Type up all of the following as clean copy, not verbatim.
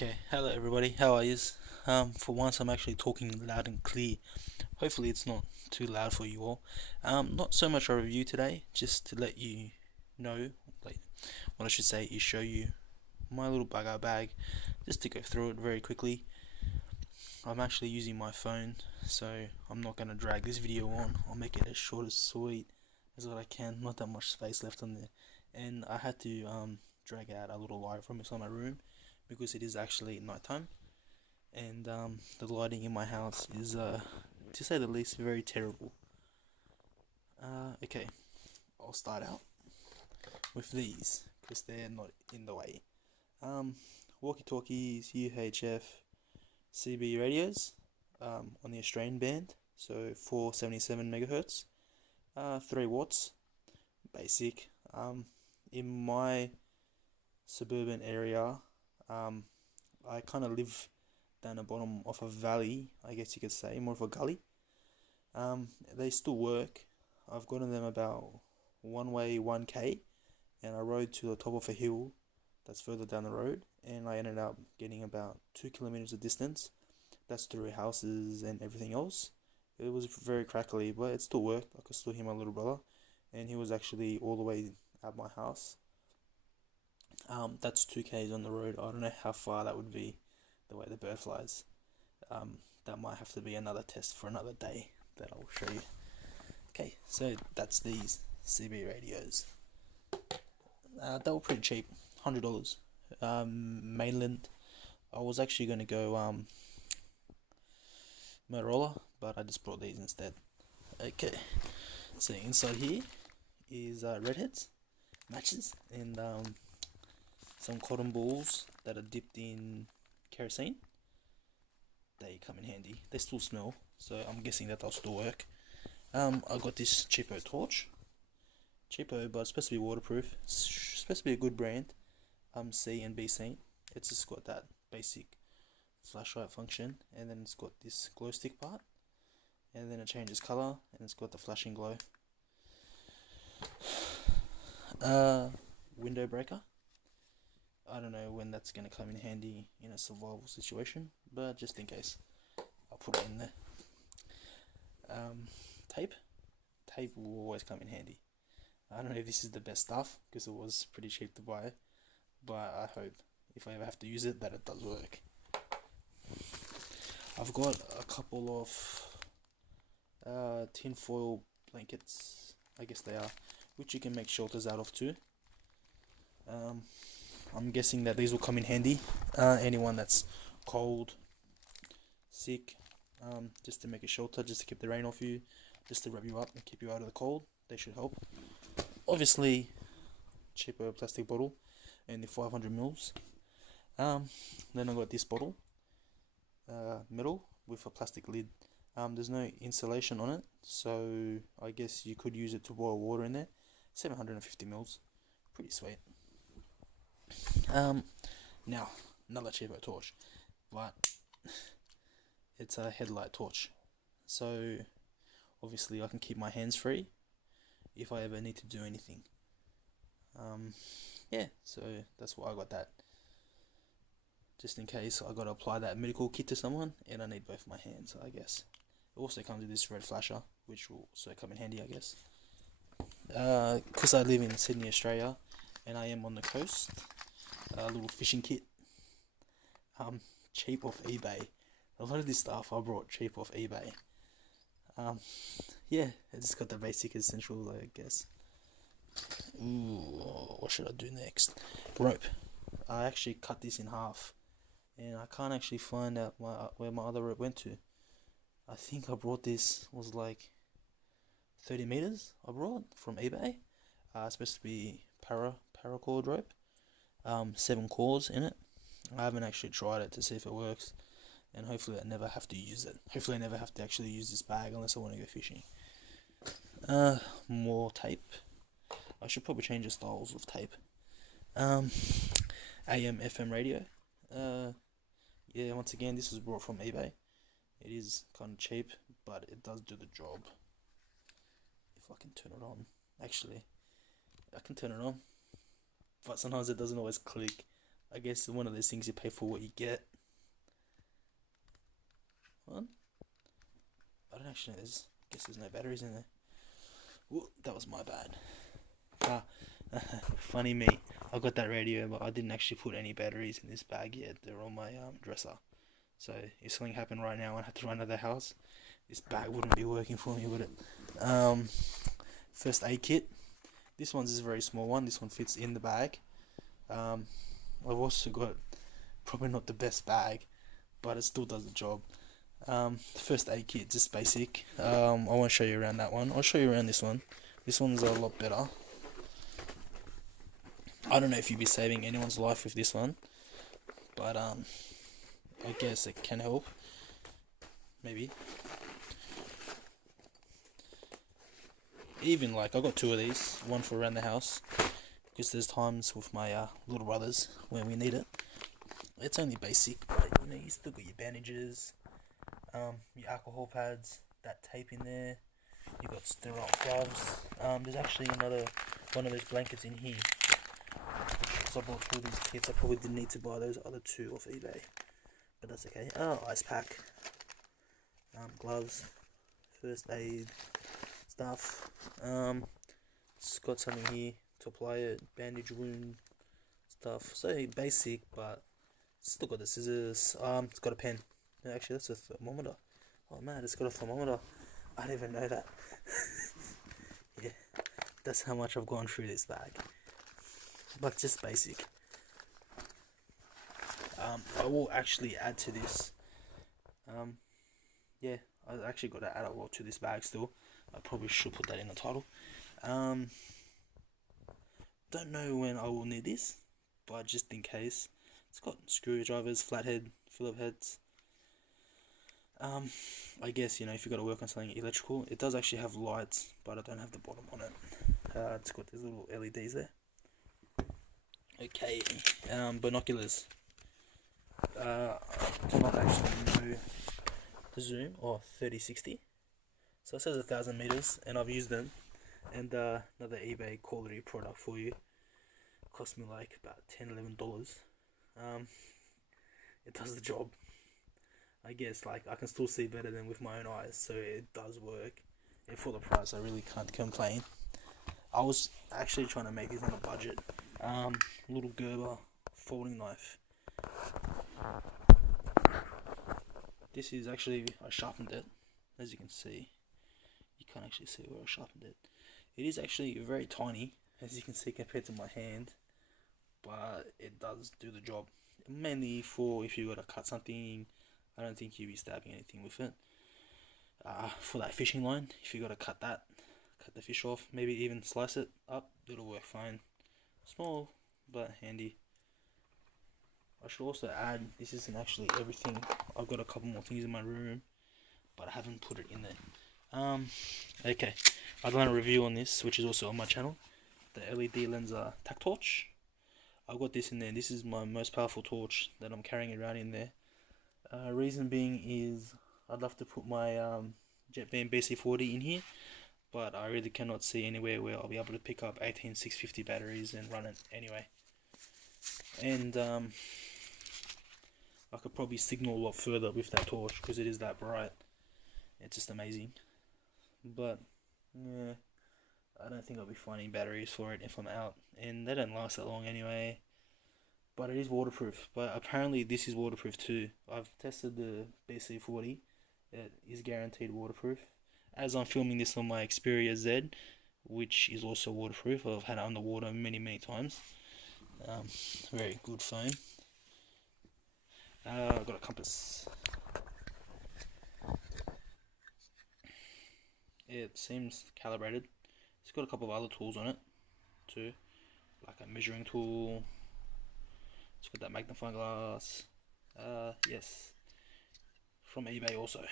Okay, hello everybody, how are yous? For once I'm actually talking loud and clear. Hopefully it's not too loud for you all. Not so much a review today, just to let you know, like, what I should say is show you my little bug-out bag, just to go through it very quickly. I'm actually using my phone, so I'm not going to drag this video on. I'll make it as short as sweet as what I can, not that much space left on there. And I had to drag out a little light from inside my room, because it is actually nighttime, and the lighting in my house is, to say the least, very terrible. Okay, I'll start out with these, because they're not in the way. Walkie-talkies, UHF, CB radios, on the Australian band, so 477 megahertz, 3 watts, basic. In my suburban area, I kind of live down the bottom of a valley, I guess you could say, more of a gully. They still work. I've gotten them about one way 1k, and I rode to the top of a hill that's further down the road, and I ended up getting about 2 kilometers of distance. That's through houses and everything else. It was very crackly, but it still worked. I could still hear my little brother, and he was actually all the way at my house. That's 2k's on the road. I don't know how far that would be the way the bird flies. That might have to be another test for another day that I'll show you. Okay, so that's these CB radios. They were pretty cheap, $100. Mainland. I was actually going to go Motorola, but I just brought these instead. Okay, so inside here is redheads, matches, and some cotton balls that are dipped in kerosene. They come in handy. They still smell, so I'm guessing that they'll still work. I got this cheapo torch. Cheapo, but it's supposed to be waterproof. It's supposed to be a good brand. C and B Saint. It's just got that basic flashlight function, and then it's got this glow stick part, and then it changes color, and it's got the flashing glow. Window breaker. I don't know when that's going to come in handy in a survival situation, but just in case, I'll put it in there. Tape. Tape will always come in handy. I don't know if this is the best stuff, because it was pretty cheap to buy, but I hope, if I ever have to use it, that it does work. I've got a couple of tin foil blankets, I guess they are, which you can make shelters out of too. I'm guessing that these will come in handy. Anyone that's cold, sick, just to make a shelter, just to keep the rain off you, just to wrap you up and keep you out of the cold, they should help. Obviously, cheaper plastic bottle, only 500 mils. Then I got this bottle, metal with a plastic lid. There's no insulation on it, so I guess you could use it to boil water in there. 750 mils, pretty sweet. Now, another cheapo torch, but it's a headlight torch, so obviously I can keep my hands free if I ever need to do anything. Yeah, so that's why I got that, just in case I gotta apply that medical kit to someone and I need both my hands, I guess. It also comes with this red flasher, which will also come in handy, I guess. Because I live in Sydney, Australia, and I am on the coast, a little fishing kit, cheap off eBay. A lot of this stuff I brought cheap off eBay. Yeah, I just got the basic essentials, I guess. Ooh, what should I do next? Rope. I actually cut this in half, and I can't actually find out where my other rope went to. I think I brought this, was like 30 meters I brought from eBay. It's supposed to be paracord rope. 7 cores in it. I haven't actually tried it to see if it works, and hopefully I never have to use it. Hopefully I never have to actually use this bag unless I want to go fishing. More tape. I should probably change the styles of tape. AM FM radio. Yeah, once again, this was brought from eBay. It is kind of cheap, but it does do the job. If I can turn it on. Actually, I can turn it on, but sometimes it doesn't always click I guess one of those things you pay for what you get. What? I don't actually know. I guess there's no batteries in there. Ooh, that was my bad. Ah, funny me. I got that radio, but I didn't actually put any batteries in this bag yet. They're on my dresser. So if something happened right now and I had to run out of the house, this bag wouldn't be working for me, would it? First aid kit. This one's a very small one. This one fits in the bag. I've also got probably not the best bag, but it still does the job. First aid kit, just basic. I won't show you around that one. I'll show you around this one. This one's a lot better. I don't know if you'd be saving anyone's life with this one, but I guess it can help. Maybe. Even like I got two of these, one for around the house, because there's times with my little brothers when we need it. It's only basic, but you know you still got your bandages, your alcohol pads, that tape in there. You got sterile gloves. There's actually another one of those blankets in here. So I bought two of these kits. I probably didn't need to buy those other two off eBay, but that's okay. Ice pack, gloves, first aid stuff. It's got something here to apply it, bandage wound stuff. So basic, but still got the scissors. It's got a pen. Actually, that's a thermometer. Oh man, it's got a thermometer. I didn't even know that. Yeah, that's how much I've gone through this bag. But just basic. I will actually add to this. Yeah, I actually got to add a lot to this bag still. I probably should put that in the title. Don't know when I will need this, but just in case. It's got screwdrivers, flathead, Phillip heads. I guess, you know, if you got to work on something electrical, it does actually have lights, but I don't have the bottom on it. It's got these little LEDs there. Okay, binoculars. I cannot actually know the zoom, or 30-60. So it says 1,000 meters, and I've used them. And another eBay quality product for you. Cost me like about $10-11. It does the job. I guess like I can still see better than with my own eyes, so it does work. And for the price, I really can't complain. I was actually trying to make this on a budget. Little Gerber folding knife. This is actually, I sharpened it, as you can see. You can't actually see where I sharpened it. It is actually very tiny, as you can see, compared to my hand, but it does do the job. Mainly for if you got to cut something. I don't think you'll be stabbing anything with it. For that fishing line, if you got to cut the fish off, maybe even slice it up, it'll work fine. Small, but handy. I should also add, this isn't actually everything. I've got a couple more things in my room, but I haven't put it in there. Okay, I've done a review on this, which is also on my channel. The LED lens tack torch. I've got this in there. This is my most powerful torch that I'm carrying around in there. Reason being is I'd love to put my JetBeam BC40 in here, but I really cannot see anywhere where I'll be able to pick up 18650 batteries and run it anyway. And I could probably signal a lot further with that torch because it is that bright. It's just amazing. But yeah, I don't think I'll be finding batteries for it if I'm out, and they don't last that long anyway. But it is waterproof. But apparently this is waterproof too. I've tested the BC40. It is guaranteed waterproof. As I'm filming this on my Xperia Z, which is also waterproof. I've had it underwater many times. Very good phone. I've got a compass. It seems calibrated. It's got a couple of other tools on it too, like a measuring tool. It's got that magnifying glass. Yes, from eBay also.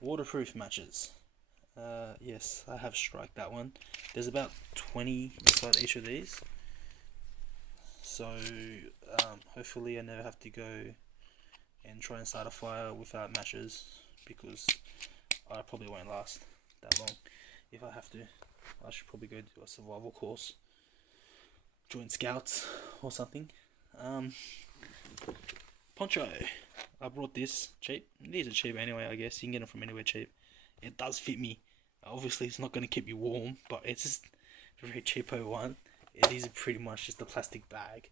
Waterproof matches. Yes, I have struck that one. There's about 20 inside each of these. So hopefully I never have to go and try and start a fire without matches, because I probably won't last that long. If I have to, I should probably go do a survival course. join scouts or something. Poncho. I brought this cheap. These are cheap anyway, I guess. You can get them from anywhere cheap. It does fit me. Obviously, it's not going to keep you warm, but it's just a very cheapo one. It is pretty much just a plastic bag,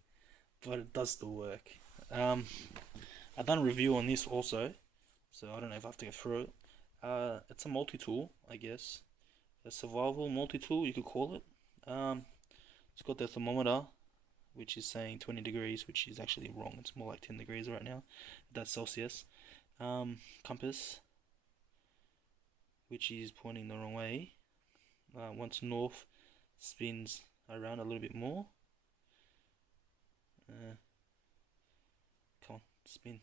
but it does still work. I've done a review on this also, so I don't know if I have to go through it. It's a multi-tool, I guess. A survival multi-tool, you could call it. It's got the thermometer, which is saying 20 degrees, which is actually wrong. It's more like 10 degrees right now. That's Celsius. Compass, which is pointing the wrong way. Once north, spins around a little bit more. Come on, spin.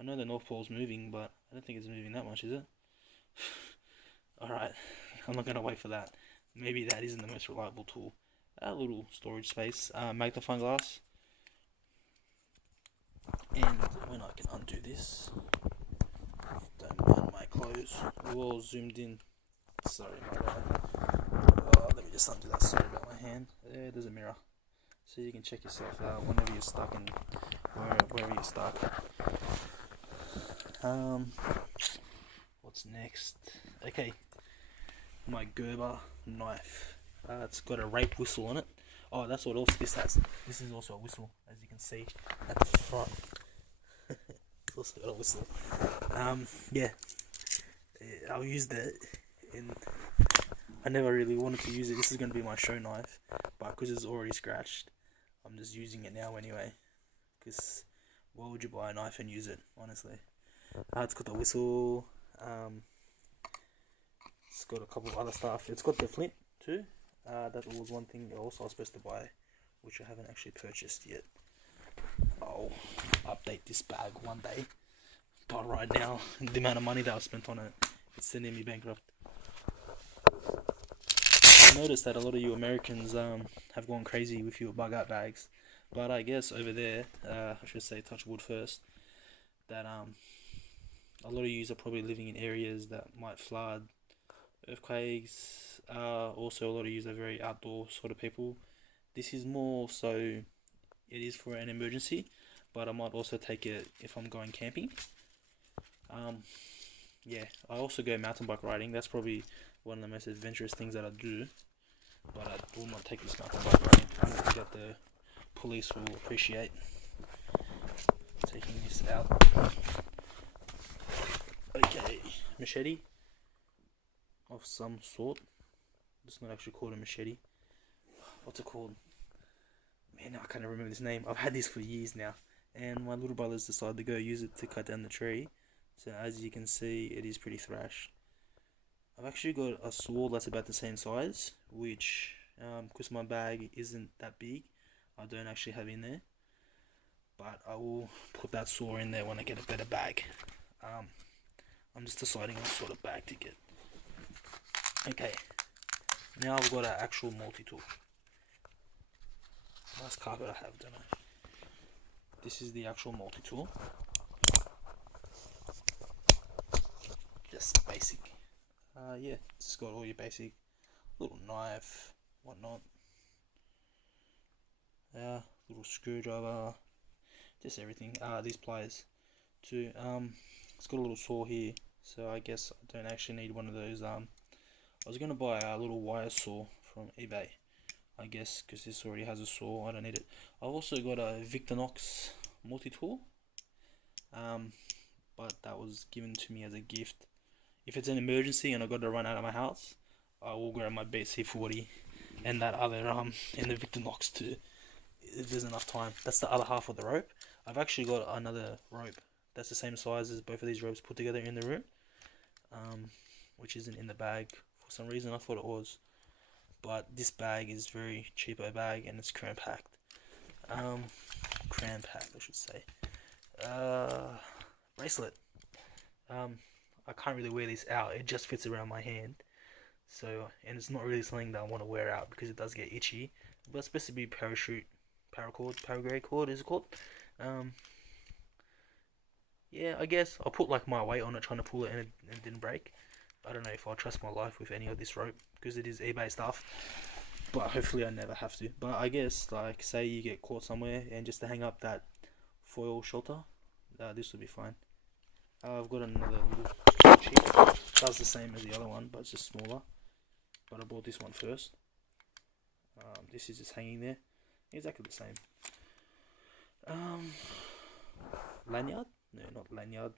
I know the North Pole's moving, but I don't think it's moving that much, is it? Alright, I'm not going to wait for that. Maybe that isn't the most reliable tool. A little storage space, magnifying glass. And when I can undo this, don't mind my clothes, we're all zoomed in. Sorry, my bad. Let me just undo that. Sorry about my hand. There's a mirror, so you can check yourself out whenever you're stuck and wherever you're stuck. What's next? Okay, my Gerber knife. It's got a rape whistle on it. Oh, that's what else this has. This is also a whistle, as you can see at the front. It's also got a whistle. Yeah, I'll use that. And I never really wanted to use it. This is going to be my show knife, but because it's already scratched, I'm just using it now anyway. Because why would you buy a knife and use it, honestly? It's got the whistle. It's got a couple of other stuff. It's got the flint too. That was one thing also I was supposed to buy, which I haven't actually purchased yet. I'll update this bag one day. But right now, the amount of money that I spent on it, it's sending me bankrupt. I noticed that a lot of you Americans have gone crazy with your bug out bags. But I guess over there, I should say touch wood first, that a lot of you are probably living in areas that might flood, earthquakes. Also, a lot of you are very outdoor sort of people. This is more so, it is for an emergency, but I might also take it if I'm going camping. Yeah, I also go mountain bike riding. That's probably one of the most adventurous things that I do. But I will not take this mountain bike riding. I don't think that the police will appreciate taking this out. Okay, machete of some sort. It's not actually called a machete. What's it called? Man, I can't remember this name. I've had this for years now, and my little brothers decided to go use it to cut down the tree. So as you can see, it is pretty thrashed. I've actually got a saw that's about the same size, which, because my bag isn't that big, I don't actually have in there. But I will put that saw in there when I get a better bag. I'm just deciding what sort of bag to get. Okay, now I've got an actual multi-tool. Nice carpet I have, don't I? This is the actual multi-tool. Just basic. Yeah, it's just got all your basic little knife, whatnot. Little screwdriver, just everything. These pliers too. It's got a little saw here, so I guess I don't actually need one of those. I was gonna buy a little wire saw from eBay, I guess, because this already has a saw. I don't need it. I've also got a Victorinox multi-tool, but that was given to me as a gift. If it's an emergency and I got to run out of my house, I will grab my BC40 and that other and the Victorinox too. If there's enough time. That's the other half of the rope. I've actually got another rope that's the same size as both of these ropes put together in the room, which isn't in the bag. For some reason I thought it was, but this bag is very cheapo bag and it's cram packed. Cram packed, I should say. Bracelet. I can't really wear this out. It just fits around my hand. So, and it's not really something that I want to wear out because it does get itchy. But it's supposed to be paracord cord, is it called? Yeah, I guess I'll put like my weight on it trying to pull it and it didn't break. I don't know if I'll trust my life with any of this rope because it is eBay stuff. but hopefully I never have to. But I guess, like, say you get caught somewhere and just to hang up that foil shelter, this will be fine. I've got another little sheet. Does the same as the other one, but it's just smaller. But I bought this one first. This is just hanging there, exactly the same. Lanyard? No, not lanyard.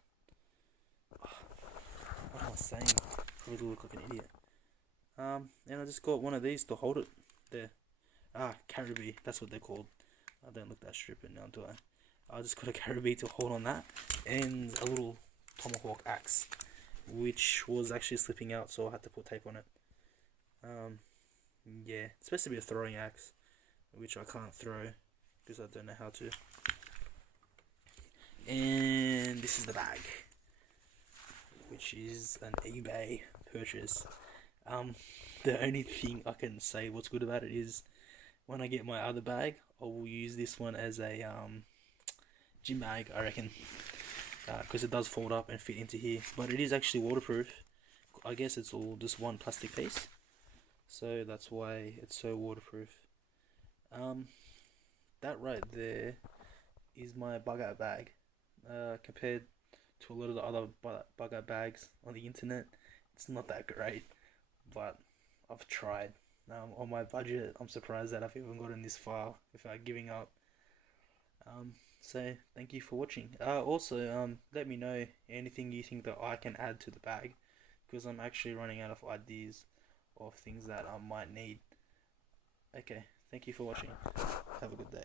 What am I saying? I really look like an idiot. And I just got one of these to hold it there. Caribou, that's what they're called. I don't look that stupid now, do I? I just got a caribou to hold on that, and a little tomahawk axe, which was actually slipping out, so I had to put tape on it. Yeah, it's supposed to be a throwing axe, which I can't throw because I don't know how to. And this is the bag, which is an eBay purchase. The only thing I can say what's good about it is when I get my other bag, I will use this one as a gym bag, I reckon, because it does fold up and fit into here. But it is actually waterproof. I guess it's all just one plastic piece, so that's why it's so waterproof. That right there is my bug out bag. Compared to a lot of the other bug out bags on the internet, it's not that great, but I've tried. On my budget, I'm surprised that I've even gotten this far without giving up. So thank you for watching. Also, let me know anything you think that I can add to the bag, because I'm actually running out of ideas of things that I might need. Okay, thank you for watching. Have a good day.